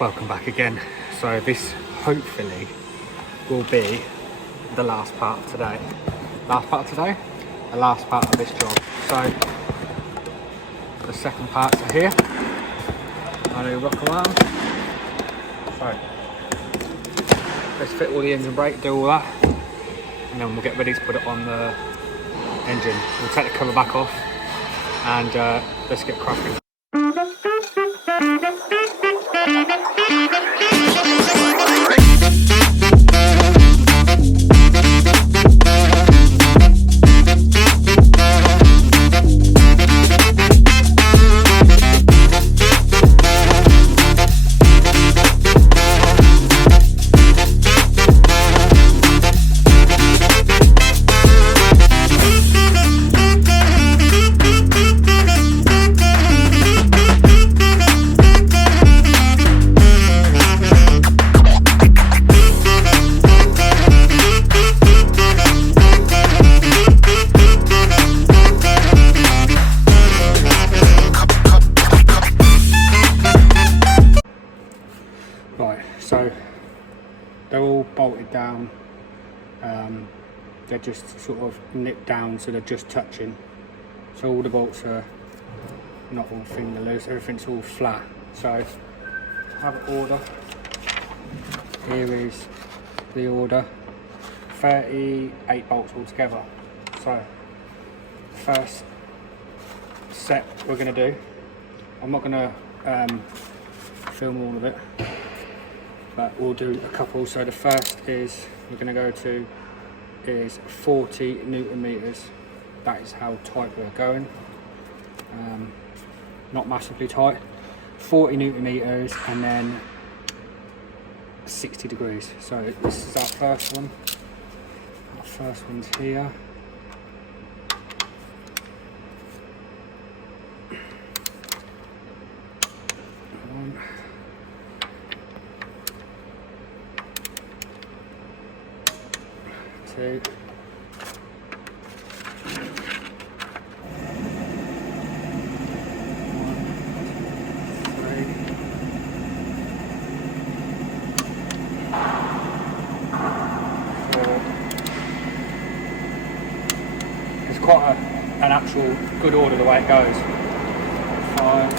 welcome back again. So this hopefully will be the last part of today. The last part of this job. So the second parts are here. I do rock alarm. So let's fit all the engine brake, do all that, and then we'll get ready to put it on the engine. We'll take the cover back off and let's get cracking. So they're all bolted down, they're just sort of nipped down, so they're just touching. So all the bolts are not all finger loose, everything's all flat. So I have an order. Here is the order, 38 bolts altogether. So first set we're going to do, I'm not going to film all of it, but we'll do a couple. So the first is we're going to go to is 40 Newton meters. That is how tight we're going, not massively tight. 40 Newton meters and then 60 degrees. So this is our first one. Our first one's here. Two. It's quite an actual good order the way it goes. 5,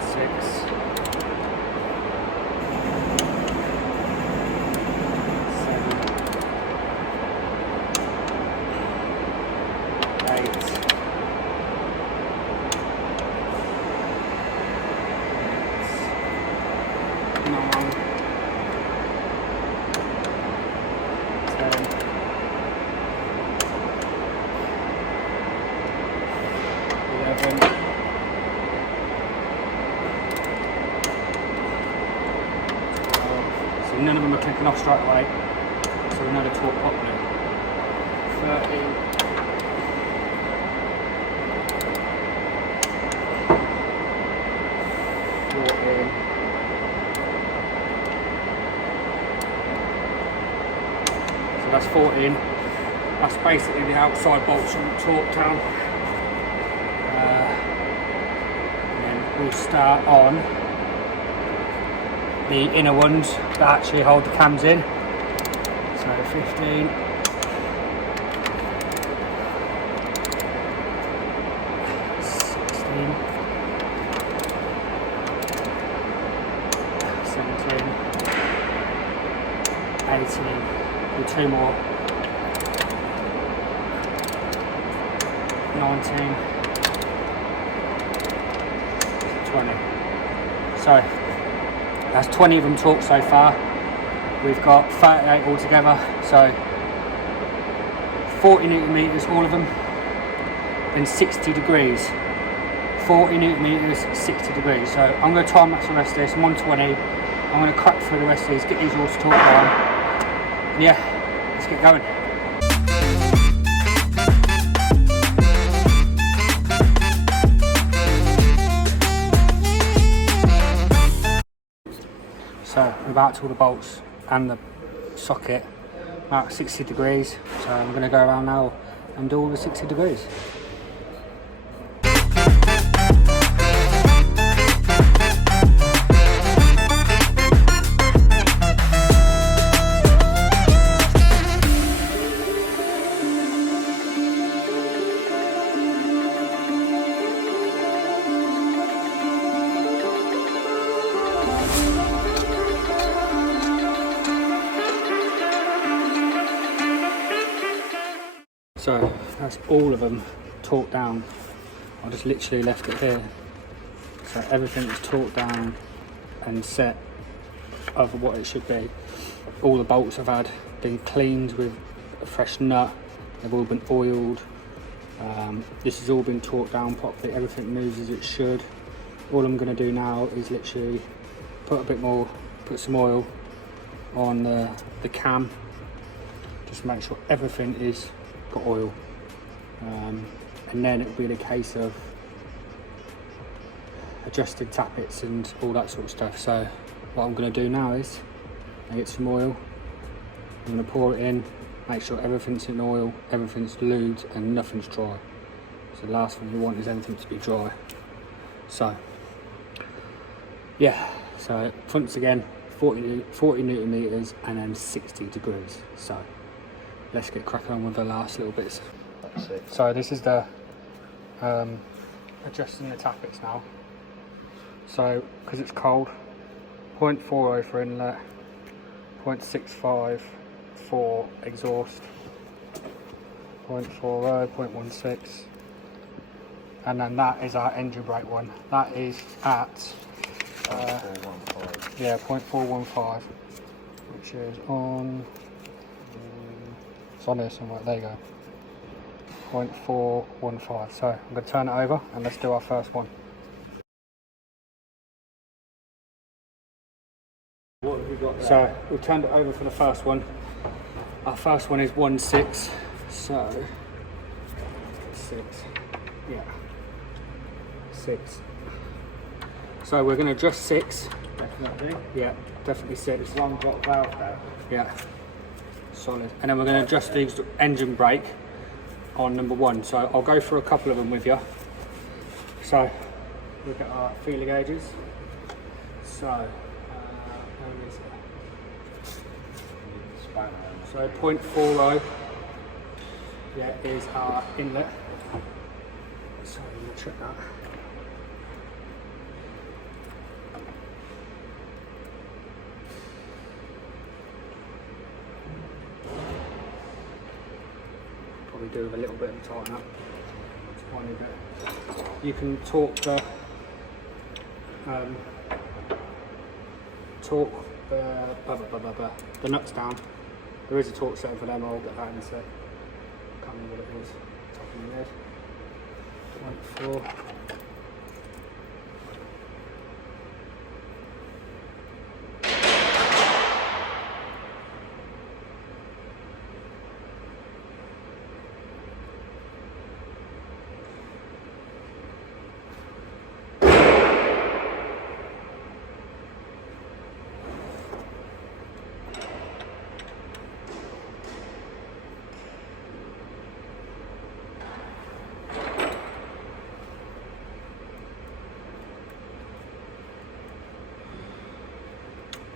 6, 11, so none of them are clicking off straight away, so we know to talk properly. 13, 14, 14. So that's 14. That's basically the outside bolts on the torque down. And then we'll start on the inner ones that actually hold the cams in. So 15. 16. 17. 18. With two more. 19, 20. So that's 20 of them torqued so far. We've got 38 altogether, so 40 Newton meters, all of them, then 60 degrees. 40 Newton meters, 60 degrees. So I'm going to time match the rest of this. I'm on 20. I'm going to crack through the rest of these, get these all to torque down. And yeah, let's get going. So we've about all the bolts and the socket at 60 degrees. So I'm going to go around now and do all the 60 degrees. that's all of them torqued down. I just literally left it here. So everything is torqued down and set of what it should be. All the bolts have been cleaned with a fresh nut. They've all been oiled. This has all been torqued down properly. Everything moves as it should. All I'm going to do now is literally put some oil on the cam, just to make sure everything is got oil, and then it'll be the case of adjusting tappets and all that sort of stuff. So what I'm going to do now is I get some oil, I'm going to pour it in, make sure everything's in oil, everything's lubed and nothing's dry. So the last thing you want is everything to be dry. So yeah, so fronts again 40 newton meters and then 60 degrees. So let's get cracking on with the last little bits. That's it. So this is the adjusting the tappets now. So because it's cold, 0.40 for inlet, 0.65 for exhaust, 0.40, 0.16, and then that is our engine brake one. That is at 0.415, which is on, it's on there somewhere, there you go, 0.415. So I'm going to turn it over and let's do our first one. What have we got there? So we've turned it over for the first one. Our first one is 1.6, so 6, yeah, 6. So we're going to adjust 6. Definitely. Yeah, definitely 6. This one got valve there. Yeah, solid. And then we're going to adjust the engine brake on number 1. So I'll go through a couple of them with you. So look at our feeler gauges. So where is it? So 0.40, yeah, is our inlet. So I'm going to check that. Probably do with a little bit of tighten up. Tiny bit. You can torque the nuts down. There is a torque setting for them. I'll get that in a sec. Can't remember what it is. Top of my head. 0.4.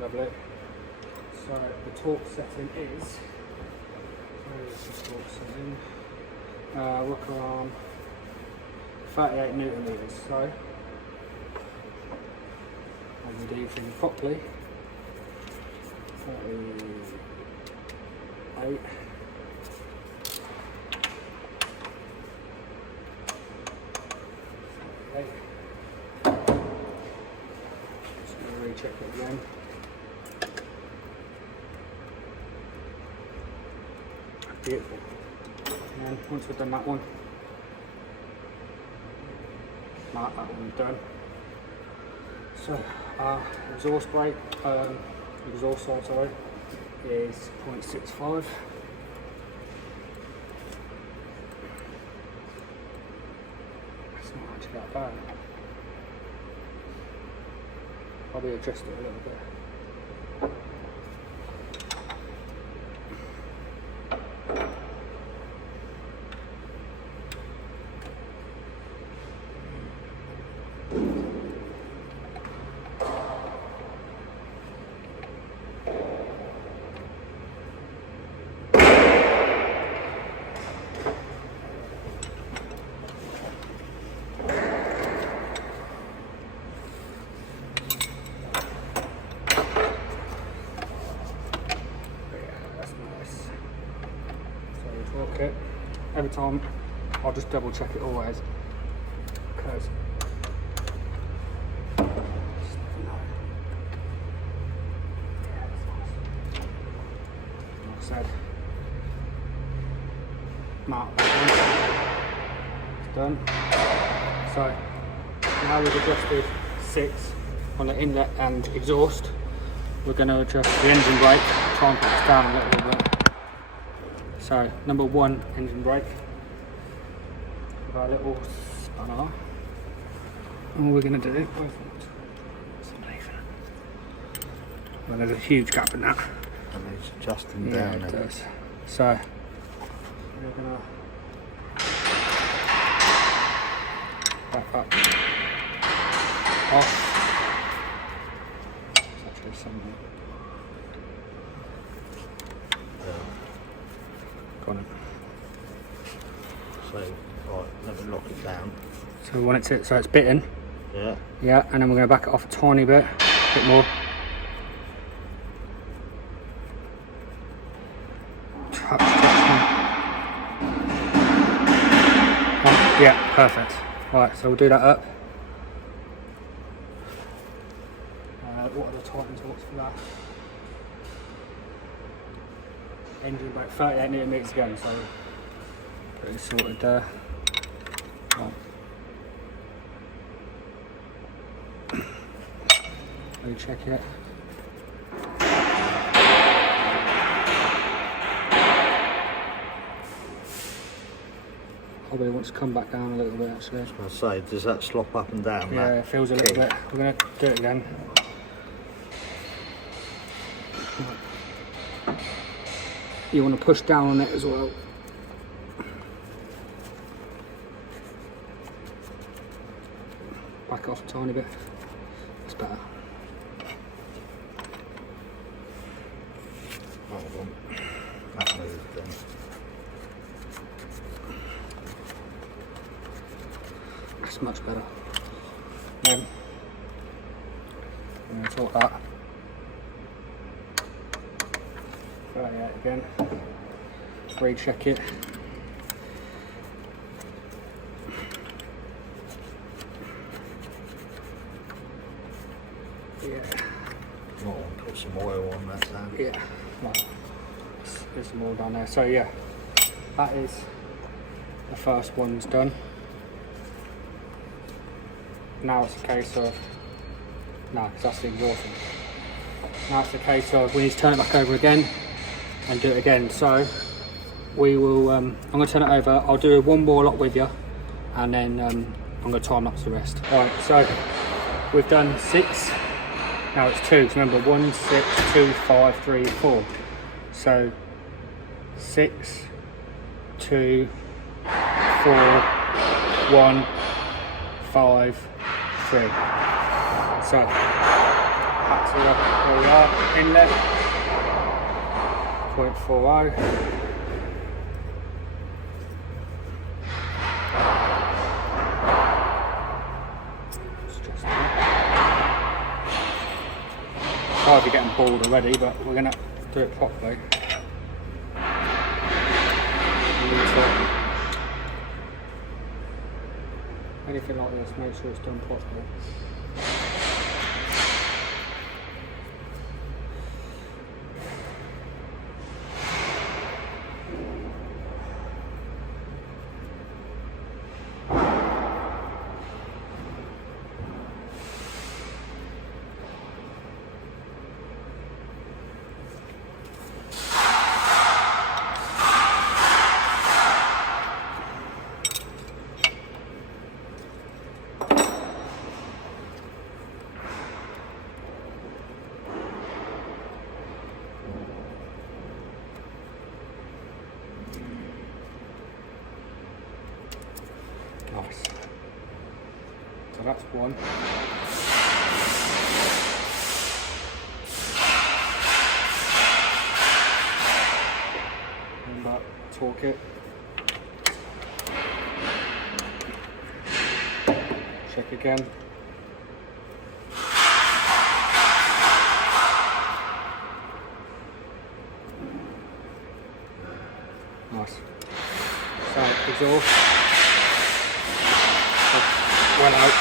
Lovely. So the torque setting is, where is the torque setting? Rocker arm, 38 newton meters. So, and we do things properly, 38. Just going to recheck it again. Beautiful. And once we've done that one, mark that one done. So our exhaust brake, exhaust side, sorry, is 0.65. It's not actually that bad. Probably adjust it a little bit. Okay, every time I'll just double check it always. Because like I said, mark that one. It's done. So now we've adjusted 6 on the inlet and exhaust. We're going to adjust the engine brake, try and put this down a little bit. So number 1 engine brake with our little spanner. And all we're going to do, well, there's a huge gap in that. And it's adjusting Yeah, down. it does. So we're going to back up, off. There's actually something. Got it. So, right, let me lock it down. So we want it to, so it's bitten. Yeah. Yeah, and then we're going to back it off a tiny bit more. Yeah, perfect. Right, so we'll do that up. What are the tightens for that? Engine brake 38 newton meters again, so pretty sorted there. Right. Recheck it. Probably wants to come back down a little bit actually. I was going to say, does that slop up and down? Yeah, that it feels a little key? bit. We're going to do it again. You want to push down on it as well. Back off a tiny bit. It's better. Hold on. That moved then. That's much better. Then I'm going to talk that. 38 again. Recheck it. Yeah. Might want to put some oil on that then. Yeah. Right. There's some more down there. So yeah, that is the first one's done. Now it's a case of, no, because that's the exhaust. Now it's a case of we need to turn it back over again and do it again. So we will, I'm going to turn it over. I'll do one more lot with you and then I'm going to time lapse the rest. Alright, so we've done 6. Now it's 2. So remember 1, 6, 2, 5, 3, 4. So 6, 2, 4, 1, 5, 3. So back to where we are, inlet 0.40. I'll be getting bored already, but we're going to do it properly. Anything like this, make sure it's done properly. Nice. So that's one. Remember, torque it. Check again. Nice. So exhaust. well out.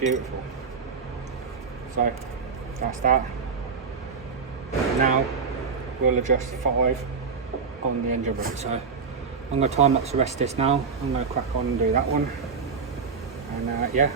Beautiful. So that's that. Now we'll adjust the 5 on the engine room. So I'm going to time lapse the rest of this now. I'm going to crack on and do that one. And yeah.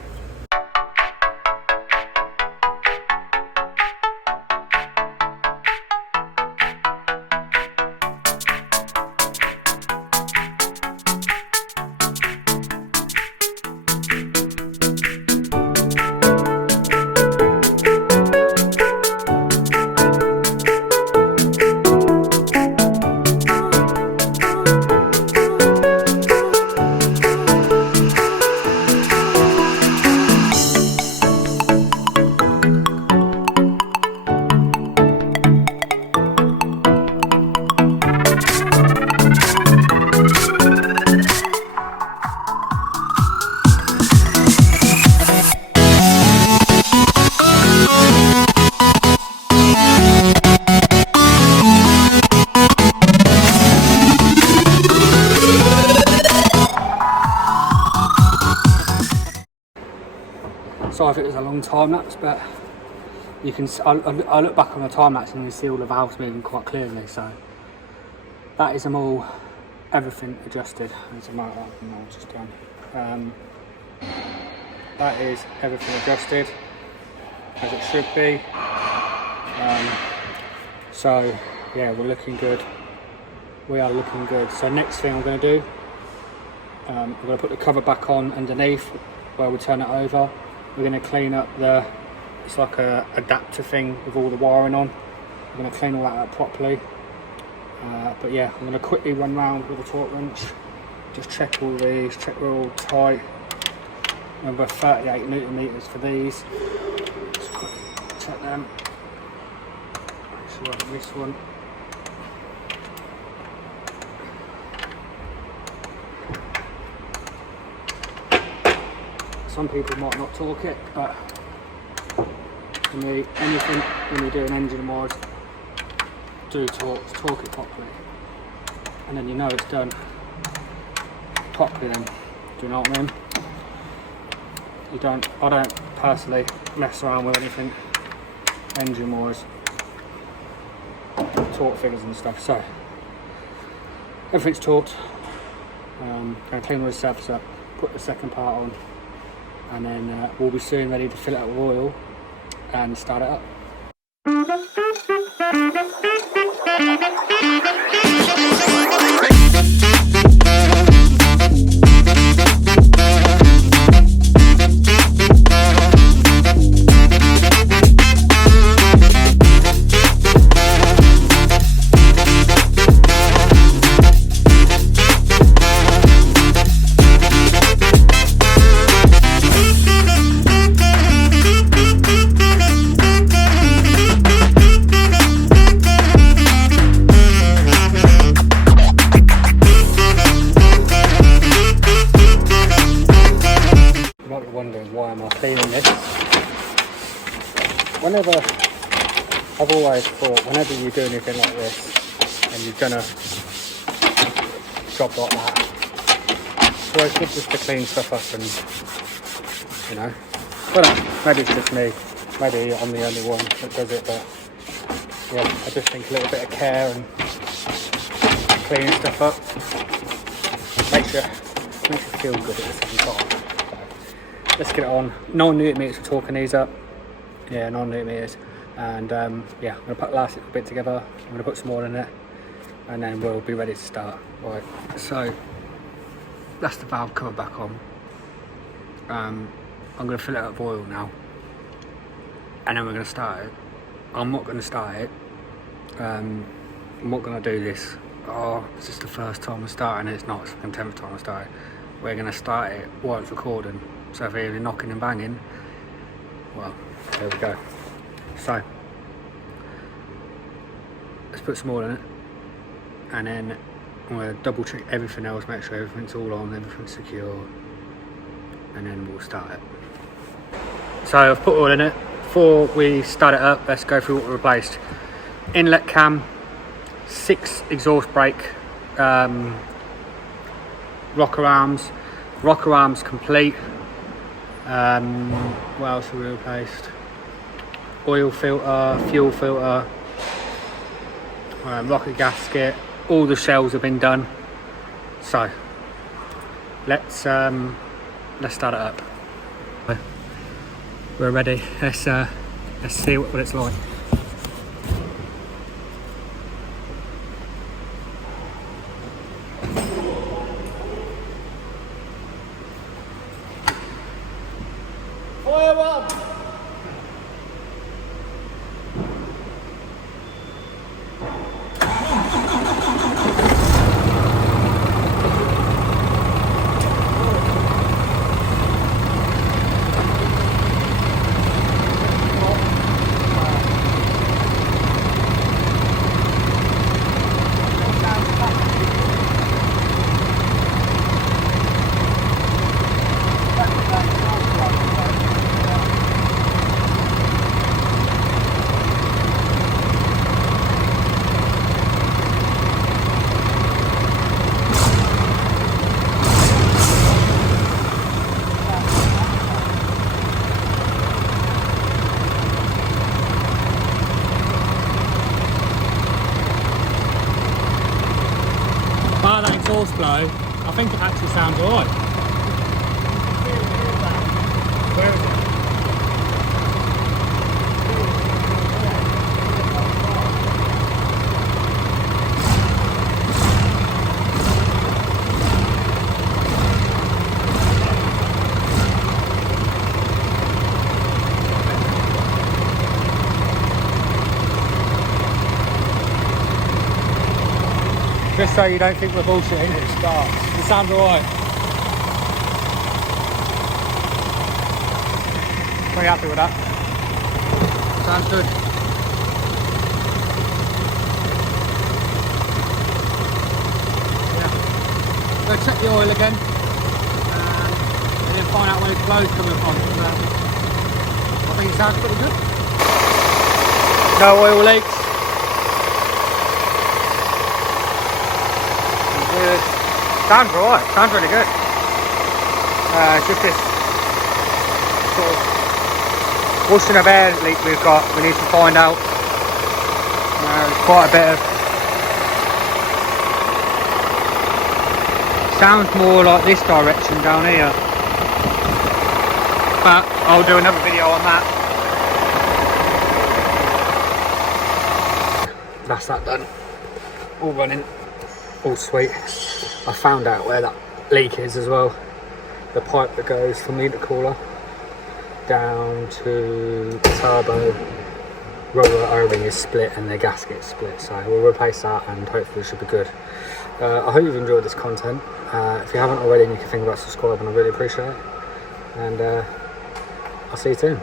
Sorry if it was a long time lapse, but you can. I look back on the time lapse and you can see all the valves moving quite clearly. So that is them all, everything adjusted. There's a mark that I've just done. That is everything adjusted as it should be. So yeah, we're looking good. We are looking good. So next thing I'm going to do, I'm going to put the cover back on underneath where we turn it over. We're going to clean up it's like a adapter thing with all the wiring on. We're going to clean all that up properly. But yeah, I'm going to quickly run round with a torque wrench, just check all these, check we're all tight. Remember 38 newton meters for these. Just quickly check them. Make sure I get this one. Some people might not torque it, but for me, anything when you're doing engine wise, do torque it properly, and then you know it's done properly. Then, do you know what I mean? I don't personally mess around with anything engine wise, torque figures and stuff. So everything's torqued. Going to clean all the surface up, put the second part on. And then we'll be soon ready to fill it up with oil and start it up. I've always thought whenever you do anything like this and you're gonna job like that. So it's good just to clean stuff up and, you know, but maybe it's just me. Maybe I'm the only one that does it, but yeah, I just think a little bit of care and cleaning stuff up makes you feel good at the same time. So let's get it on. 9 newton meters for torquing these up. Yeah, 9 newton meters. And yeah, I'm gonna put the last little bit together. I'm gonna put some more in it, and then we'll be ready to start. Right, so that's the valve cover back on. I'm gonna fill it up with oil now, and then we're gonna start it. I'm not gonna start it. I'm not gonna do this. Oh, this is the first time I'm starting it. It's not. It's the 10th time I started. We're gonna start it while it's recording. So if you're knocking and banging, well, there we go. So let's put some oil in it, and then I'm gonna double check everything else, make sure everything's all on, everything's secure, and then we'll start it. So I've put oil in it. Before we start it up, let's go through what we replaced. Inlet cam, 6 exhaust brake, rocker arms complete. What else have we replaced? Oil filter, fuel filter, rocket gasket. All the shells have been done. So let's start it up. We're ready. Let's see what it's like. Bar that exhaust blow, I think it actually sounds alright. Where is it? Just so you don't think we're bullshitting, it starts. It sounds alright. Pretty happy with that. Sounds good. Yeah. Go check the oil again. And then find out where the flow's coming from. I think it sounds pretty good. No oil leaks. Good. Sounds alright, sounds really good. Just this sort of washing of air leak we've got, we need to find out. There's quite a bit of, sounds more like this direction down here, but I'll do another video on that. That's that done, all running. All sweet. I found out where that leak is as well. The pipe that goes from the intercooler down to the turbo roller O-ring is split and the gasket's split, so we'll replace that and hopefully it should be good. I hope you've enjoyed this content. If you haven't already and you can think about subscribing, I really appreciate it, and I'll see you soon.